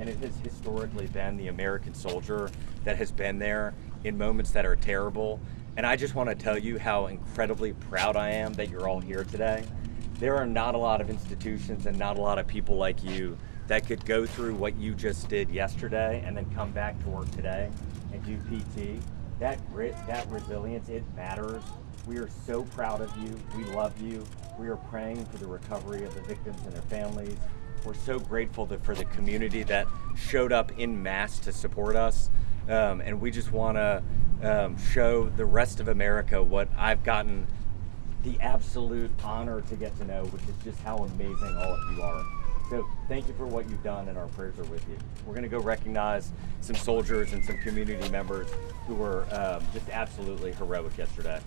and it has historically been the American soldier that has been there in moments that are terrible. And I just want to tell you how incredibly proud I am that you're all here today. There are not a lot of institutions and not a lot of people like you that could go through what you just did yesterday and then come back to work today and do PT. That grit, that resilience, it matters. We are so proud of you. We love you. We are praying for the recovery of the victims and their families. We're so grateful for the community that showed up en masse to support us. And we just want to show the rest of America what I've gotten the absolute honor to get to know, which is just how amazing all of you are. So thank you for what you've done, and our prayers are with you. We're going to go recognize some soldiers and some community members who were just absolutely heroic yesterday.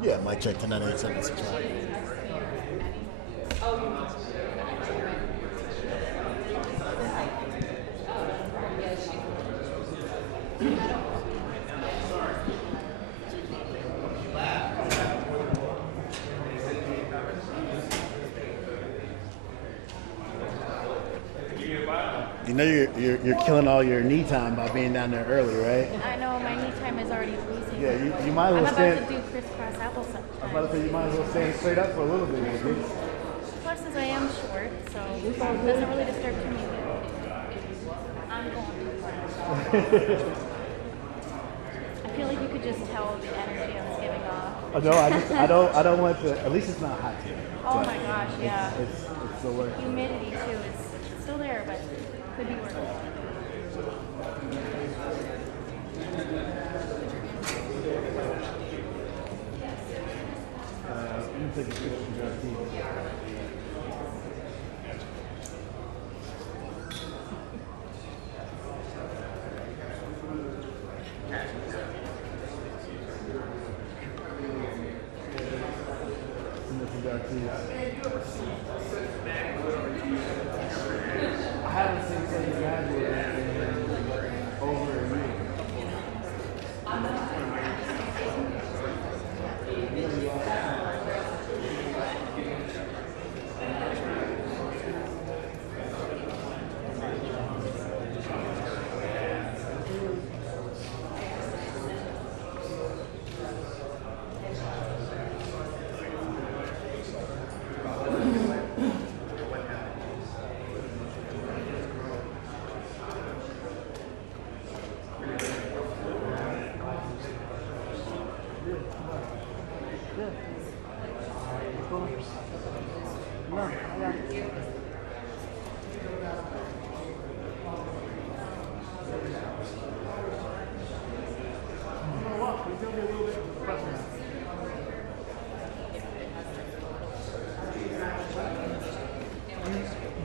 Yeah, mic check 109876. know you're killing all your knee time by being down there early, right? I know my knee time is already losing. Yeah, you might as well I'm stand. about to do crisscross applesauce. I'm about to say you might as well stand straight up for a little bit. Plus, as I am short, so it doesn't really disturb too many people. I'm going to I feel like you could just tell the energy I was giving off. Oh, no, I don't want to. At least it's not hot here. Oh my gosh, yeah. It's the worst. Humidity too is still there, but could be worse. Let me take a picture of your teeth. I haven't seen such a graduate in over a year.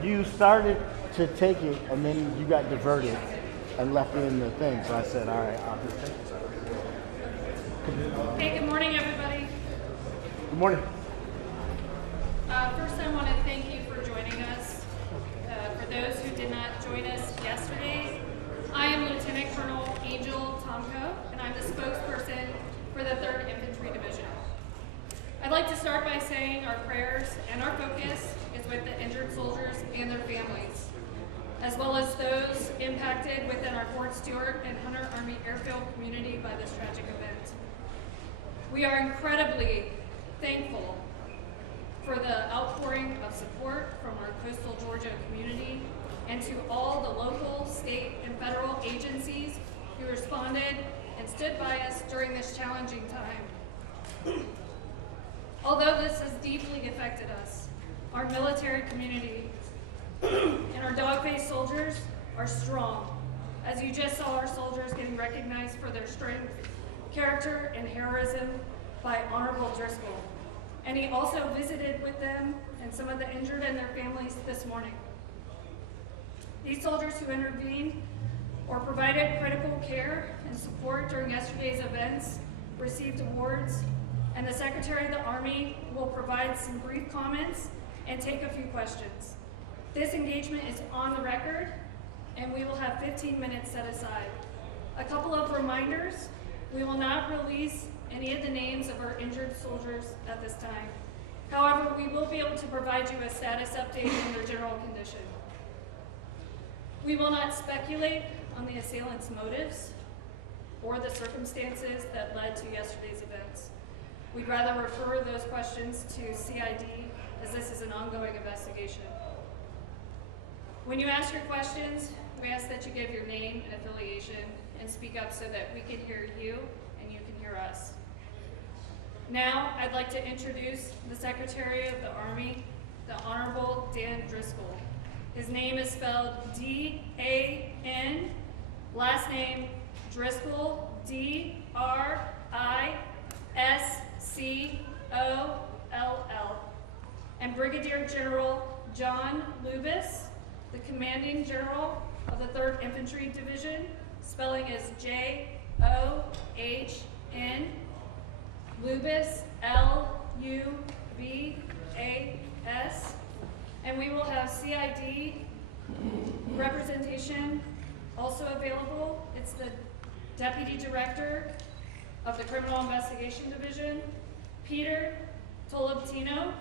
You started to take it, and then you got diverted and left me in the thing. So I said, all right, I'll just take it. Hey, good morning, everybody. Good morning. First, I want to thank you for joining us. For those who did not join us yesterday, I am Lieutenant Colonel Angel Tomko, and I'm the spokesperson for the 3rd Infantry Division. I'd like to start by saying our prayers and our focus is with the injured soldiers and their families, as well as those impacted within our Fort Stewart and Hunter Army Airfield community by this tragic event. We are incredibly thankful for the outpouring of support from our coastal Georgia community and to all the local, state, and federal agencies who responded and stood by us during this challenging time. Although this has deeply affected us, our military community and our dog-faced soldiers are strong. As you just saw our soldiers getting recognized for their strength, character, and heroism by Honorable Driscoll. And he also visited with them and some of the injured and their families this morning. These soldiers who intervened or provided critical care and support during yesterday's events received awards, and the Secretary of the Army will provide some brief comments and take a few questions. This engagement is on the record, and we will have 15 minutes set aside. A couple of reminders: we will not release any of the names of our injured soldiers at this time. However, we will be able to provide you a status update on their general condition. We will not speculate on the assailant's motives or the circumstances that led to yesterday's events. We'd rather refer those questions to CID, as this is an ongoing investigation. When you ask your questions, we ask that you give your name and affiliation and speak up so that we can hear you and you can hear us. Now, I'd like to introduce the Secretary of the Army, the Honorable Dan Driscoll. His name is spelled D-A-N, last name Driscoll, D-R-I-S-C-O-L-L. And Brigadier General John Lubis, the Commanding General of the 3rd Infantry Division. Spelling is J-O-H-N. Lubis, L-U-B-A-S. And we will have CID representation also available. It's the Deputy Director of the Criminal Investigation Division, Peter Tolentino,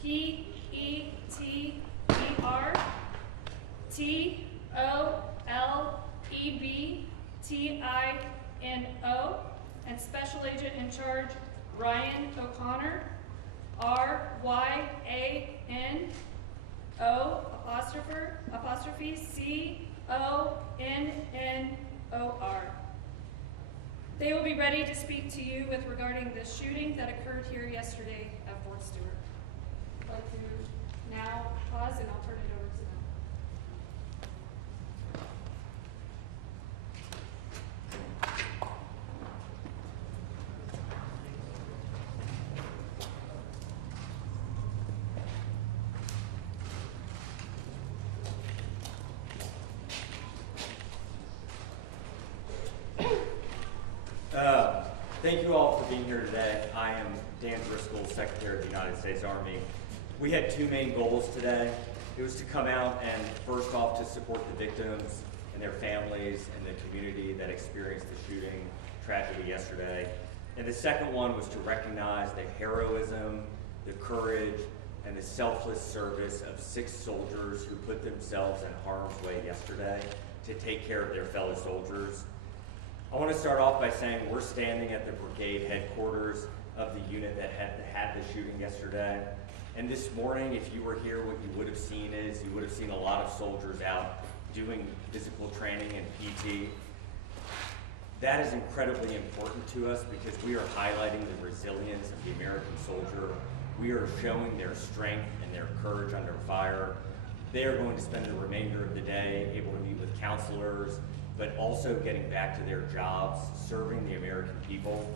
P-E-T-E-R, T-O-L-E-N-T-I-N-O, Olebtino, and Special Agent in Charge Ryan O'Connor, RYANO_CONNOR. They will be ready to speak to you with regarding the shooting that occurred here yesterday at Fort Stewart. I'd like to now pause and I'll turn it over to them. Thank you all for being here today. I am Dan Driscoll, Secretary of the United States Army. We had two main goals today. It was to come out and first off to support the victims and their families and the community that experienced the shooting tragedy yesterday. And the second one was to recognize the heroism, the courage, and the selfless service of 6 soldiers who put themselves in harm's way yesterday to take care of their fellow soldiers. I want to start off by saying we're standing at the brigade headquarters of the unit that had the shooting yesterday. And this morning, if you were here, what you would have seen is you would have seen a lot of soldiers out doing physical training and PT. That is incredibly important to us because we are highlighting the resilience of the American soldier. We are showing their strength and their courage under fire. They are going to spend the remainder of the day able to meet with counselors, but also getting back to their jobs, serving the American people.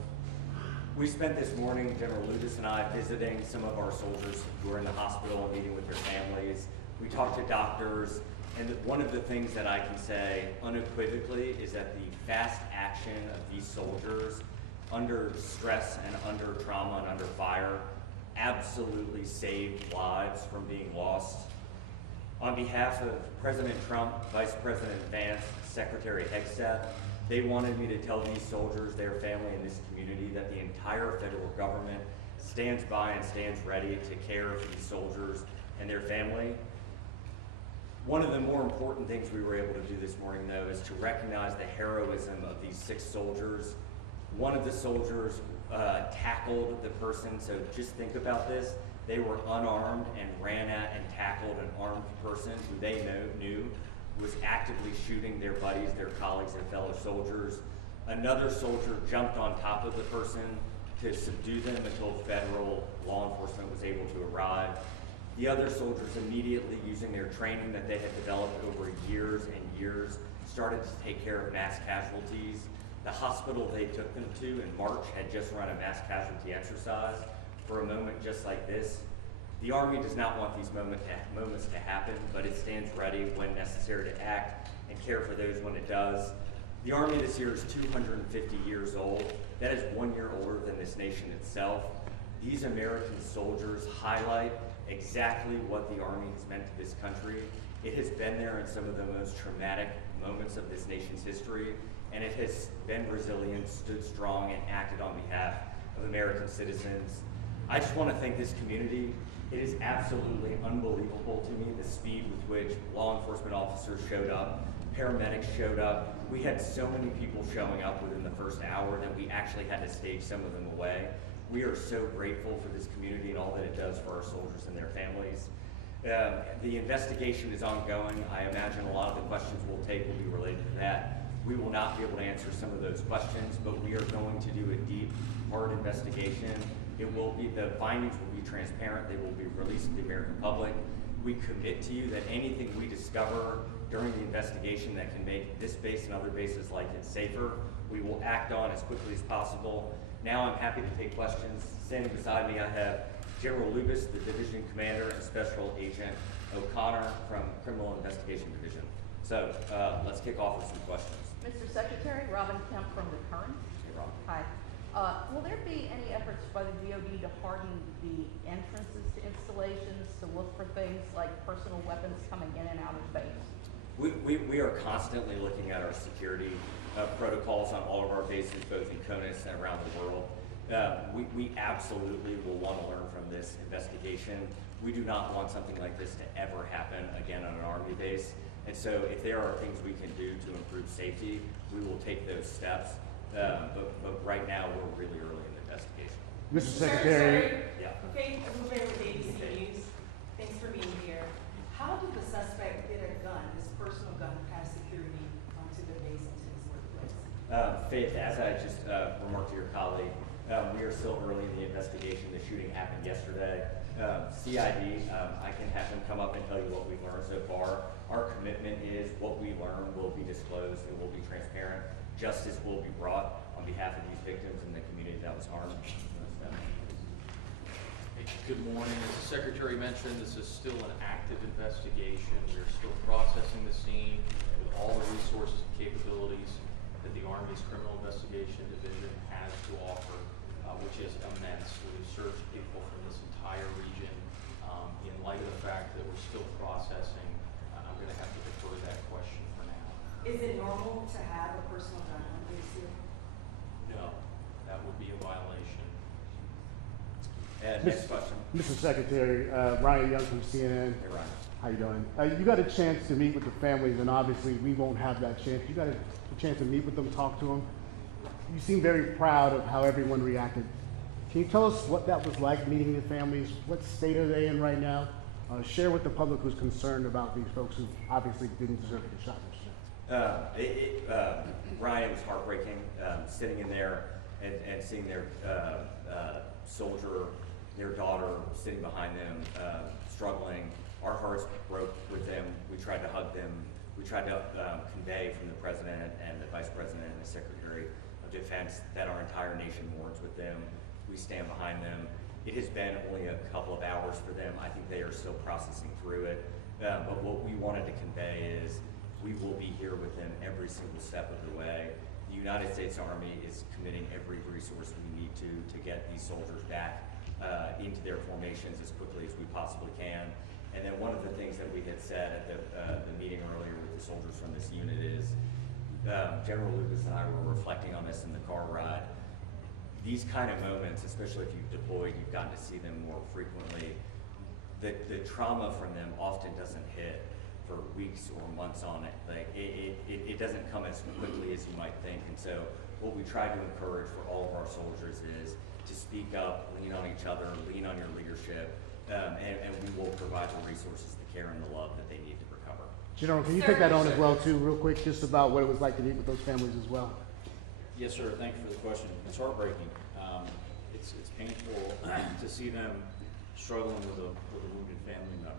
We spent this morning, General Lucas and I, visiting some of our soldiers who are in the hospital and meeting with their families. We talked to doctors, and one of the things that I can say unequivocally is that the fast action of these soldiers under stress and under trauma and under fire absolutely saved lives from being lost. On behalf of President Trump, Vice President Vance, Secretary Hegseth, they wanted me to tell these soldiers, their family, and this community that the entire federal government stands by and stands ready to care for these soldiers and their family. One of the more important things we were able to do this morning, though, is to recognize the heroism of these 6 soldiers. One of the soldiers tackled the person, so just think about this. They were unarmed and ran at and tackled an armed person who they knew was actively shooting their buddies, their colleagues, their fellow soldiers. Another soldier jumped on top of the person to subdue them until federal law enforcement was able to arrive. The other soldiers immediately, using their training that they had developed over years and years, started to take care of mass casualties. The hospital they took them to in March had just run a mass casualty exercise for a moment just like this. The Army does not want these moments to happen, but it stands ready when necessary to act and care for those when it does. The Army this year is 250 years old. That is 1 year older than this nation itself. These American soldiers highlight exactly what the Army has meant to this country. It has been there in some of the most traumatic moments of this nation's history, and it has been resilient, stood strong, and acted on behalf of American citizens. I just want to thank this community. It is absolutely unbelievable to me the speed with which law enforcement officers showed up, paramedics showed up. We had so many people showing up within the first hour that we actually had to stage some of them away. We are so grateful for this community and all that it does for our soldiers and their families. The investigation is ongoing. I imagine a lot of the questions we'll take will be related to that. We will not be able to answer some of those questions, but we are going to do a deep, hard investigation. The findings will be transparent. They will be released to the American public. We commit to you that anything we discover during the investigation that can make this base and other bases like it safer, we will act on as quickly as possible. Now I'm happy to take questions. Standing beside me, I have General Lucas, the Division Commander, and Special Agent O'Connor from Criminal Investigation Division. So let's kick off with some questions. Mr. Secretary, Robin Kemp from the Current. Hey, Rob. Hi. Will there be any efforts by the DoD to harden the entrances to installations to look for things like personal weapons coming in and out of base? We are constantly looking at our security protocols on all of our bases, both in CONUS and around the world. We absolutely will want to learn from this investigation. We do not want something like this to ever happen again on an Army base. And so if there are things we can do to improve safety, we will take those steps. But right now, we're really early in the investigation. Mr. Secretary. Yeah. Faith Abuve with ABC News. Thanks for being here. How did the suspect get a gun, his personal gun, past security onto the base into his workplace? Faith, as I just remarked to your colleague, we are still early in the investigation. The shooting happened yesterday. CID, I can have them come up and tell you what we've learned so far. Our commitment is what we learn will be disclosed and will be transparent. Justice will be brought on behalf of these victims and the community that was harmed. Good morning. As the Secretary mentioned, this is still an active investigation. We are still processing the scene with all the resources and capabilities that the Army's Criminal Investigation Division has to offer, which is immense. We've searched people from this entire region. In light of the fact that we're still processing, I'm going to have to defer that question for now. Is it normal to have a personal gun on base? No, that would be a violation. And next question. Mr. Secretary, Ryan Young from CNN. Hey, Ryan. How you doing? You got a chance to meet with the families, and obviously we won't have that chance. You got a chance to meet with them, talk to them. You seem very proud of how everyone reacted. Can you tell us what that was like, meeting the families? What state are they in right now? Share with the public who's concerned about these folks who obviously didn't deserve to get shot. Ryan, it was heartbreaking sitting in there and seeing their soldier, their daughter sitting behind them, struggling. Our hearts broke with them. We tried to hug them. We tried to convey from the President and the Vice President and the Secretary of Defense that our entire nation mourns with them. We stand behind them. It has been only a couple of hours for them. I think they are still processing through it. But what we wanted to convey is we will be here with them every single step of the way. The United States Army is committing every resource we need to get these soldiers back into their formations as quickly as we possibly can. And then one of the things that we had said at the meeting earlier with the soldiers from this unit is, General Lucas and I were reflecting on this in the car ride. These kind of moments, especially if you've deployed, you've gotten to see them more frequently, the trauma from them often doesn't hit for weeks or months on it. Like it doesn't come as quickly as you might think. And so what we try to encourage for all of our soldiers is to speak up, lean on each other, lean on your leadership, and we will provide the resources, the care, and the love that they need to recover. General, can you take that on as well too, real quick, just about what it was like to meet with those families as well? Yes, sir. Thank you for the question. It's heartbreaking. It's painful to see them struggling with a wounded family member.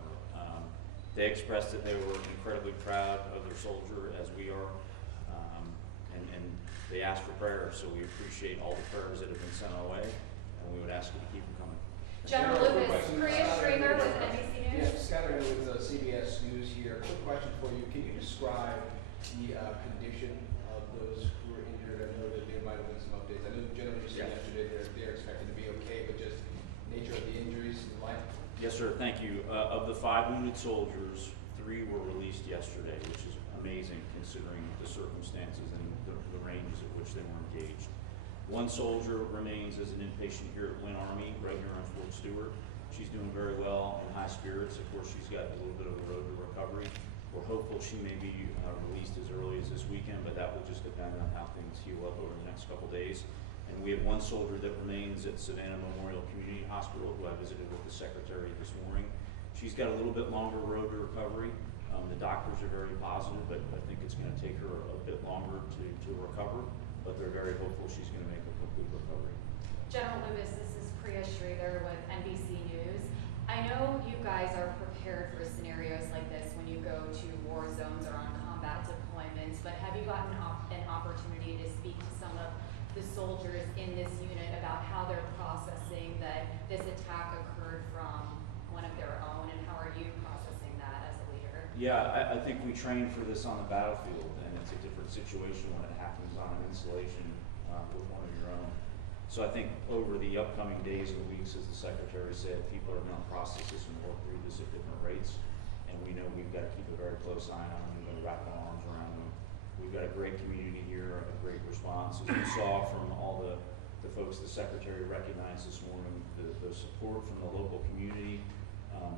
They expressed that they were incredibly proud of their soldier, as we are, and they asked for prayers. So we appreciate all the prayers that have been sent our way, and we would ask you to keep them coming. General Lucas, Priya Stringer with NBC News. Yes, Scott with CBS News here. Quick question for you. Can you describe the condition of those who were injured? I know that there might have been some updates. I know generally you said yesterday they're expected to be okay, but just nature of the injuries and the like. Yes, sir. Thank you. Of the 5 wounded soldiers, 3 were released yesterday, which is amazing considering the circumstances and the ranges at which they were engaged. 1 soldier remains as an inpatient here at Wynn Army, right here on Fort Stewart. She's doing very well in high spirits. Of course, she's got a little bit of a road to recovery. We're hopeful she may be released as early as this weekend, but that will just depend on how things heal up over the next couple days. And we have 1 soldier that remains at Savannah Memorial Community Hospital, who I visited with the Secretary this morning. She's got a little bit longer road to recovery. The doctors are very positive, but I think it's going to take her a bit longer to recover, but they're very hopeful she's going to make a complete recovery. General Lucas, this is Priya Schrader with NBC News. I know you guys are prepared for scenarios like this when you go to war zones or on combat deployments, but have you gotten an opportunity to speak to some of the soldiers in this unit about how they're processing that this attack occurred from one of their own, and how are you processing that as a leader? Yeah, I think we train for this on the battlefield, and it's a different situation when it happens on an installation with one of your own. So I think over the upcoming days and weeks, as the Secretary said, people are going to process this and work through this at different rates, and we know we've got to keep a very close eye on them. We've got to wrap our arms around them. We've got a great community here, a great response. As you saw from all the folks the Secretary recognized this morning, the support from the local community,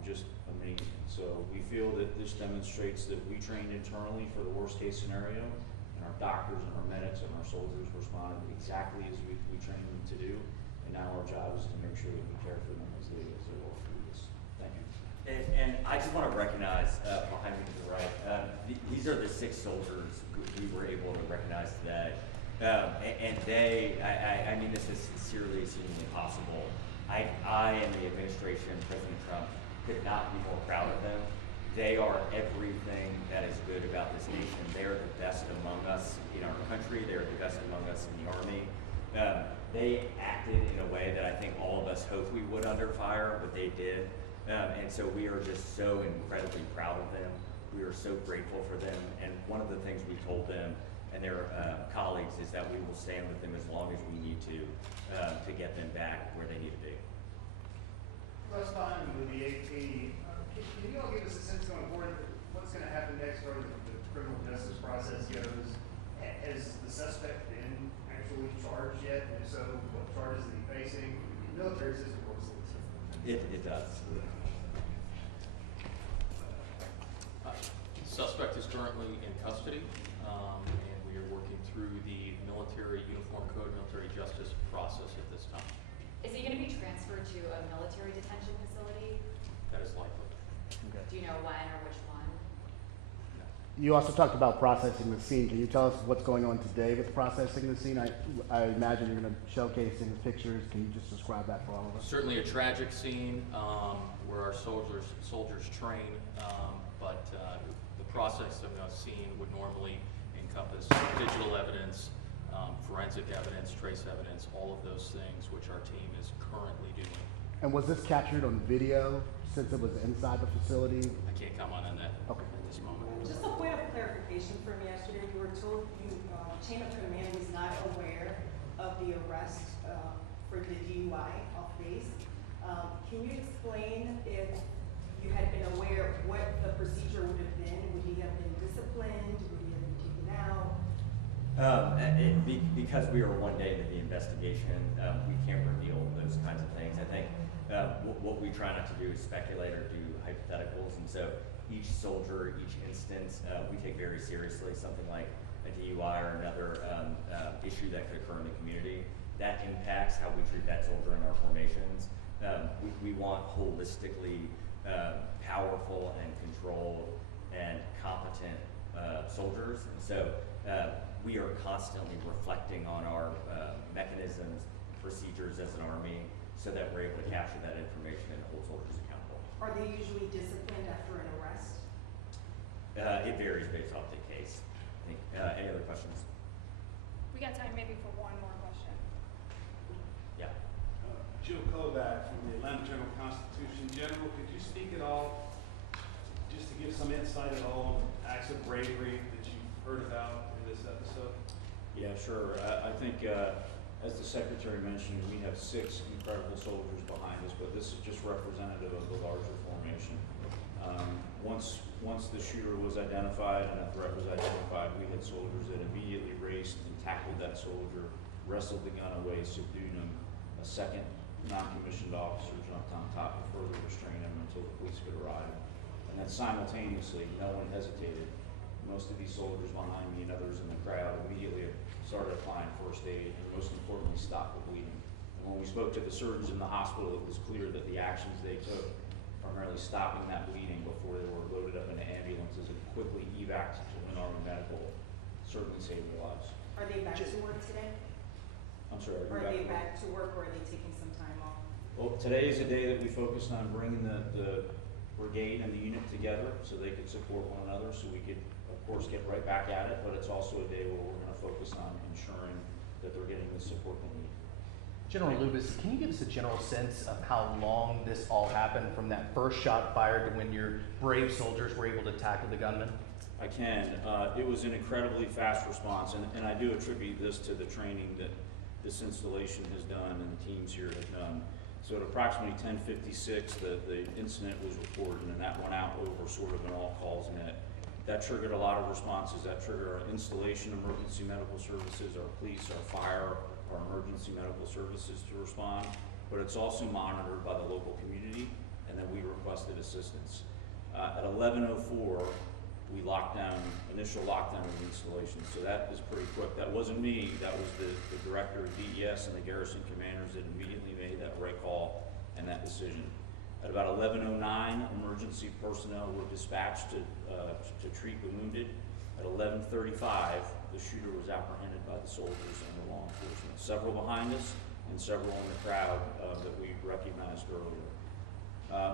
just amazing. So we feel that this demonstrates that we trained internally for the worst case scenario, and our doctors and our medics and our soldiers responded exactly as we trained them to do. And now our job is to make sure that we care for them as they walk through this. Thank you. And I just want to recognize behind me to the right, these are the 6 soldiers we were able to recognize today. And they, I mean this as sincerely as humanly possible. I and the administration, President Trump, could not be more proud of them. They are everything that is good about this nation. They are the best among us in our country. They are the best among us in the Army. They acted in a way that I think all of us hoped we would under fire, but they did. And so we are just so incredibly proud of them. We are so grateful for them. And one of the things we told them and their colleagues is that we will stand with them as long as we need to get them back where they need to be. Last time with the AP, can you all give us a sense going forward what's going to happen next as the criminal justice process goes? Has the suspect been actually charged yet? And if so, what charges is he facing? The military system works a little different. It does. Suspect is currently in custody, and we are working through the military uniform code, military justice process at this time. Is he going to be transferred to a military detention facility? That is likely. Do you know when or which one? You also talked about processing the scene. Can you tell us what's going on today with processing the scene? I imagine you're going to showcase in pictures. Can you just describe that for all of us? Certainly a tragic scene where our soldiers train, but the process of a scene would normally encompass digital evidence, forensic evidence, trace evidence, all of those things which our team is currently doing. And was this captured on video since it was inside the facility? I can't comment on that at this moment. Just a point of clarification from yesterday, you were told chain of command was not aware of the arrest for the DUI off base. Can you explain if you had been aware what the procedure would have been? Would he have been disciplined? Would he have been taken out? Because we are one day into the investigation, we can't reveal those kinds of things. I think what we try not to do is speculate or do hypotheticals, and so each soldier, each instance, we take very seriously. Something like a DUI or another issue that could occur in the community, that impacts how we treat that soldier in our formations. We want holistically powerful and controlled and competent soldiers, and so we are constantly reflecting on our mechanisms, procedures as an Army, so that we're able to capture that information and hold soldiers accountable. Are they usually disciplined after an arrest? It varies based off the case. I think, any other questions? We got time maybe for one more question. Yeah. Joe Kovac from the Atlanta Journal-Constitution. General, could you speak at all, just to give some insight at all on acts of bravery that you've heard about in this episode? Yeah, sure. I think, as the Secretary mentioned, we have 6 incredible soldiers behind us, but this is just representative of the larger formation. Once the shooter was identified and a threat was identified, we had soldiers that immediately raced and tackled that soldier, wrestled the gun away, subdued him. A second non-commissioned officer jumped on top to further restrain him until the police could arrive. And then simultaneously, no one hesitated. Most of these soldiers behind me and others in the crowd immediately started applying first aid and most importantly stopped the bleeding. And when we spoke to the surgeons in the hospital, it was clear that the actions they took, primarily stopping that bleeding before they were loaded up into ambulances and quickly evac'd to Lynn Army Medical, certainly saved their lives. Are they back to work today? I'm sorry. Are they back to work or are they taking some time off? Well, today is a day that we focused on bringing the brigade and the unit together so they could support one another, so we could, of course, get right back at it, but it's also a day where we're going to focus on ensuring that they're getting the support they need. General Lubis, can you give us a general sense of how long this all happened from that first shot fired to when your brave soldiers were able to tackle the gunman? I can. It was an incredibly fast response, and I do attribute this to the training that this installation has done and the teams here have done. So at approximately 10:56, the incident was reported, and that went out over sort of an all calls net. That triggered a lot of responses. That triggered our installation emergency medical services, our police, our fire, our emergency medical services to respond. But it's also monitored by the local community and then we requested assistance. At 11:04, we locked down, initial lockdown of the installation, so that is pretty quick. That wasn't me, that was the director of DES and the garrison commanders that immediately made that right call and that decision. At about 11:09, emergency personnel were dispatched to treat the wounded. At 11:35, the shooter was apprehended by the soldiers and the law enforcement. Several behind us and several in the crowd that we recognized earlier.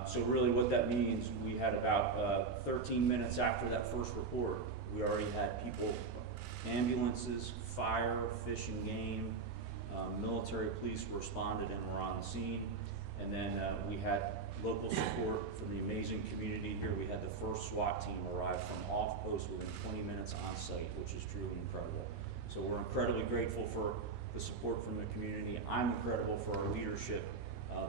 So really what that means, we had about 13 minutes after that first report, we already had people, ambulances, fire, fish and game, military police responded and were on the scene. And then we had local support from the amazing community here. We had the first SWAT team arrive from off post within 20 minutes on site, which is truly incredible. So we're incredibly grateful for the support from the community. I'm incredible for our leadership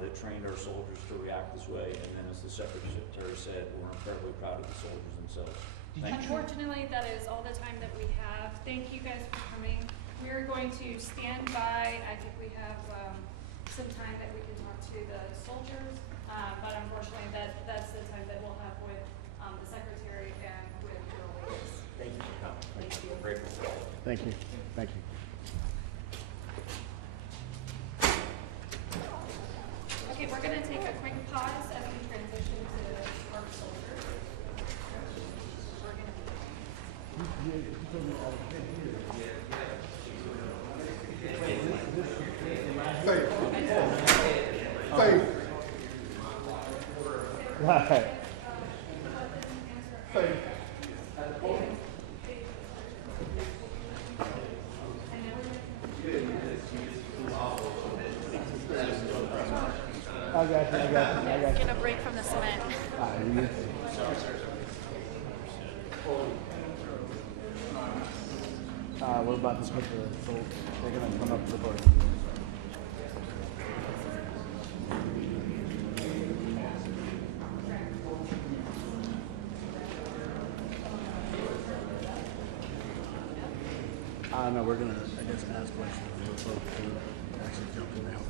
that trained our soldiers to react this way. And then as the Secretary said, we're incredibly proud of the soldiers themselves. Unfortunately, that is all the time that we have. Thank you guys for coming. We are going to stand by. I think we have some time that we can talk to the soldiers, but unfortunately that's the time that we'll have with the Secretary and with your witness. Thank you for coming. Thank you. We're grateful for all of you. Thank you. Thank you. Okay, we're going to take a quick pause as we transition to our soldiers. We're going Right. I got you. Get a break from the cement. We're about to put the they're gonna come up to the board. No, we're gonna, I guess, ask questions. We're supposed to actually jump in now.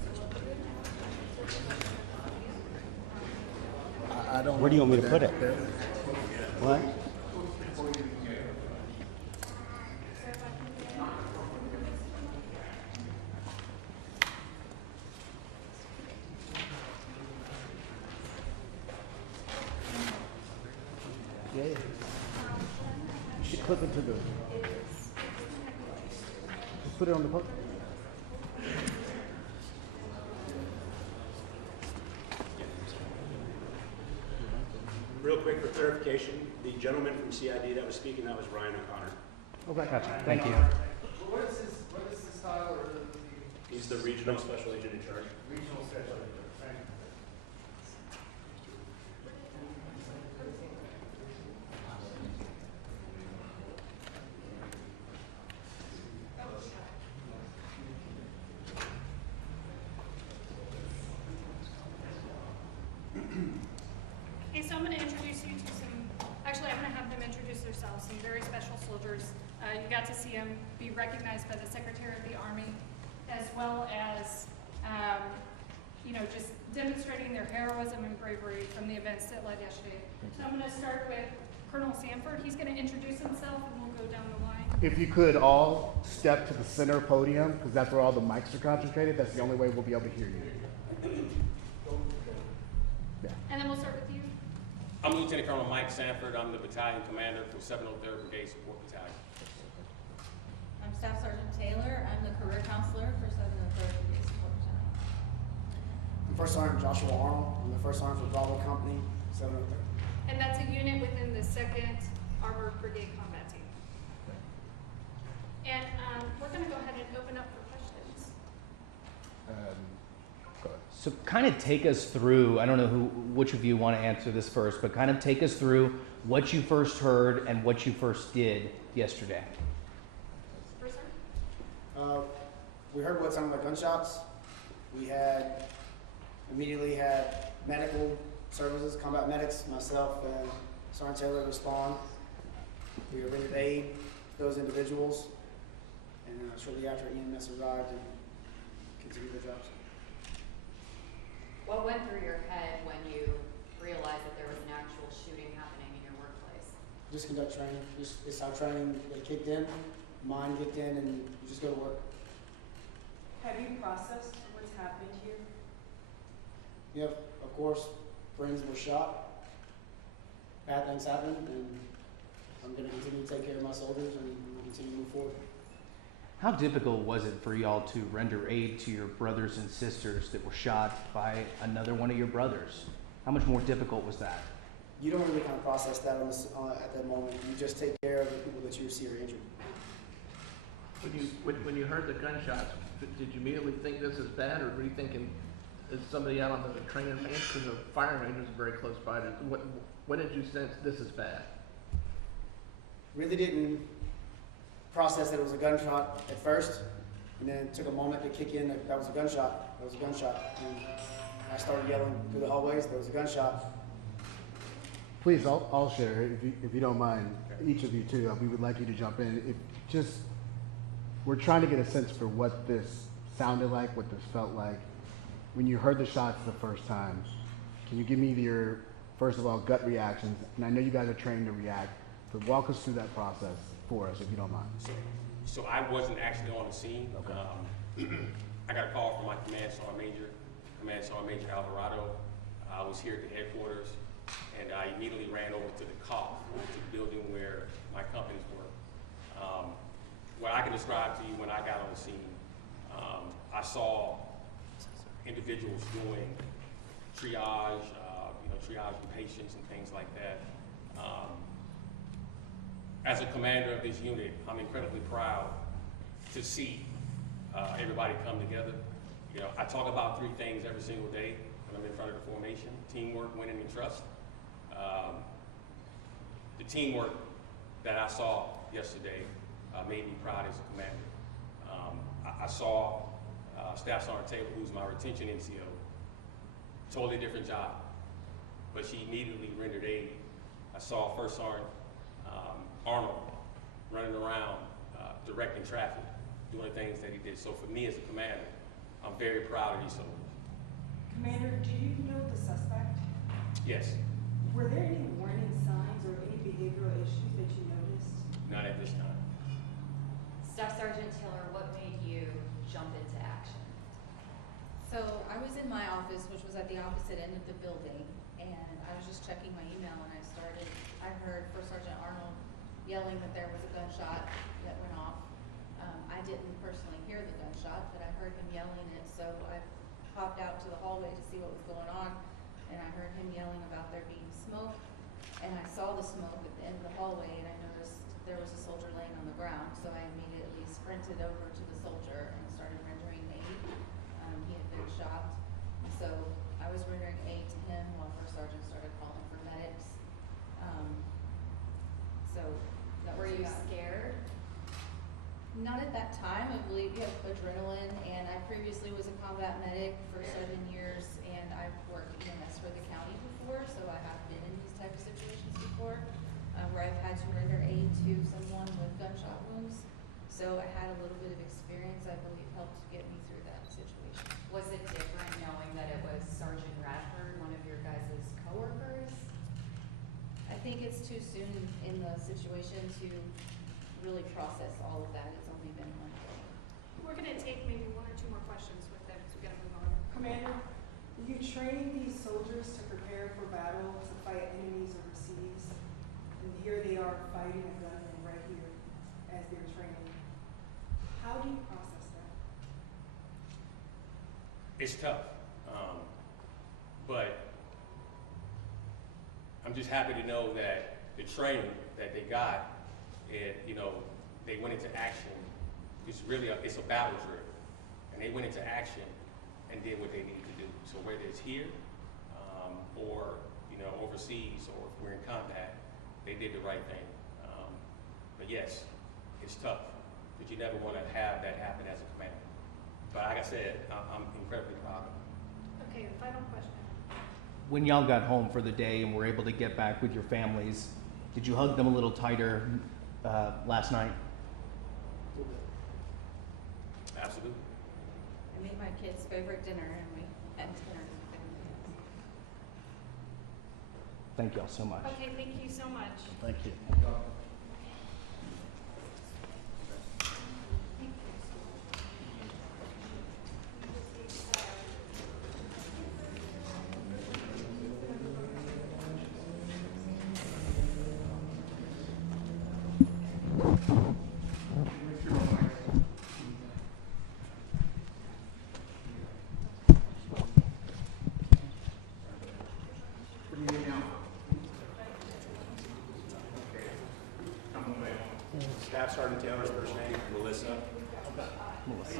I don't. Where do you want me to put it? What? Yeah. You should clip it to the. Just put it on the post. Real quick for clarification, the gentleman from CID that was speaking, that was Ryan O'Connor. Okay, Gotcha. Thank you. What is his style or He's the regional special agent in charge. regional special agent? Thank you. Okay, so I'm going to introduce you to actually I'm going to have them introduce themselves, some very special soldiers. You got to see them be recognized by the Secretary of the Army, as well as, just demonstrating their heroism and bravery from the events that led yesterday. So I'm going to start with Colonel Sanford. He's going to introduce himself, and we'll go down the line. If you could all step to the center podium, because that's where all the mics are concentrated. That's the only way we'll be able to hear you. Yeah. And then we'll start with you. I'm Lieutenant Colonel Mike Sanford. I'm the battalion commander for 703rd Brigade Support Battalion. I'm Staff Sergeant Taylor. I'm the career counselor for 703rd Brigade Support Battalion. I'm First Sergeant Joshua Arnold. I'm the First Sergeant for Bravo Company, 703rd. And that's a unit within the 2nd Armored Brigade Combat Team. And we're going to go ahead and open up for questions. So kind of take us through, I don't know which of you want to answer this first, but kind of take us through what you first heard and what you first did yesterday. First, We heard what sounded like gunshots. We immediately had medical services, combat medics, myself and Sergeant Taylor respond. We rendered aid to those individuals, and shortly after EMS arrived and continued their jobs. What went through your head when you realize that there was an actual shooting happening in your workplace? Just conduct training. It's how training that kicked in, mind kicked in, and you just go to work. Have you processed what's happened here? Yep, of course, friends were shot. Bad things happened, and I'm going to continue to take care of my soldiers and we'll continue to move forward. How difficult was it for y'all to render aid to your brothers and sisters that were shot by another one of your brothers? How much more difficult was that? You don't really kind of process that at that moment. You just take care of the people that you see are injured. When you heard the gunshots, did you immediately think this is bad, or were you thinking, is somebody out on the training range? Because the firing range was very close by. When did you sense this is bad? Really didn't process that it was a gunshot at first, and then it took a moment to kick in that was a gunshot. That was a gunshot. And I started yelling through the hallways, there was a gunshot. Please, I'll share if you don't mind. Each of you too. We would like you to jump in. We're trying to get a sense for what this sounded like, what this felt like. When you heard the shots the first time, can you give me your, first of all, gut reactions? And I know you guys are trained to react, but walk us through that process for us, if you don't mind. So I wasn't actually on the scene. Okay. I got a call from my Command Sergeant Major Alvarado. I was here at the headquarters, and I immediately ran over to the COF, to the building where my companies were. What I can describe to you when I got on the scene, I saw individuals doing triage, triaging patients and things like that. As a commander of this unit, I'm incredibly proud to see everybody come together. I talk about three things every single day when I'm in front of the formation: teamwork, winning, and trust. The teamwork that I saw yesterday made me proud as a commander. I saw Staff Sergeant Taylor, who's my retention NCO, totally different job, but she immediately rendered aid. I saw First Sergeant Arnold running around, directing traffic, doing things that he did. So for me as a commander, I'm very proud of these soldiers. Commander, do you know the suspect? Yes. Were there any warning signs or any behavioral issues that you noticed? Not at this time. Staff Sergeant Taylor, what made you jump into action? So I was in my office, which was at the opposite end of the building, and I was just checking my email, and I heard First Sergeant Arnold yelling that there was a gunshot that went off. I didn't personally hear the gunshot, but I heard him yelling it, so I popped out to the hallway to see what was going on, and I heard him yelling about there being smoke, and I saw the smoke at the end of the hallway, and I noticed there was a soldier laying on the ground, so I immediately sprinted over to the soldier and started rendering aid. He had been shot, so I was rendering aid to him while First Sergeant started calling for medics. Were you scared? Not at that time. I believe you have adrenaline, and I previously was a combat medic for 7 years, and I've worked EMS for the county before, so I have been in these type of situations before, where I've had to render aid to someone with gunshot wounds. So I had a little bit of experience, I believe, helped get me through that situation. Was it different knowing that it was Sergeant Radford, one of your guys' coworkers? I think it's too soon in the situation to really process all of that. It's only been 1 day. We're gonna take maybe one or two more questions with them, because we gotta move on. Commander, you train these soldiers to prepare for battle, to fight enemies overseas, and here they are fighting a gunman right here as they're training. How do you process that? It's tough, but I'm just happy to know that the training that they got, they went into action. It's a battle drill, and they went into action and did what they needed to do. So whether it's here, or overseas, or if we're in combat, they did the right thing. But yes, it's tough, but you never want to have that happen as a commander. But like I said, I'm incredibly proud of them. Okay, the final question. When y'all got home for the day and were able to get back with your families, did you hug them a little tighter last night? Absolutely. I made my kids' favorite dinner, and we had dinner. Thank you all so much. Okay, thank you so much. Thank you. Staff Sergeant Taylor's first name, Melissa. Melissa.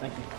Thank you.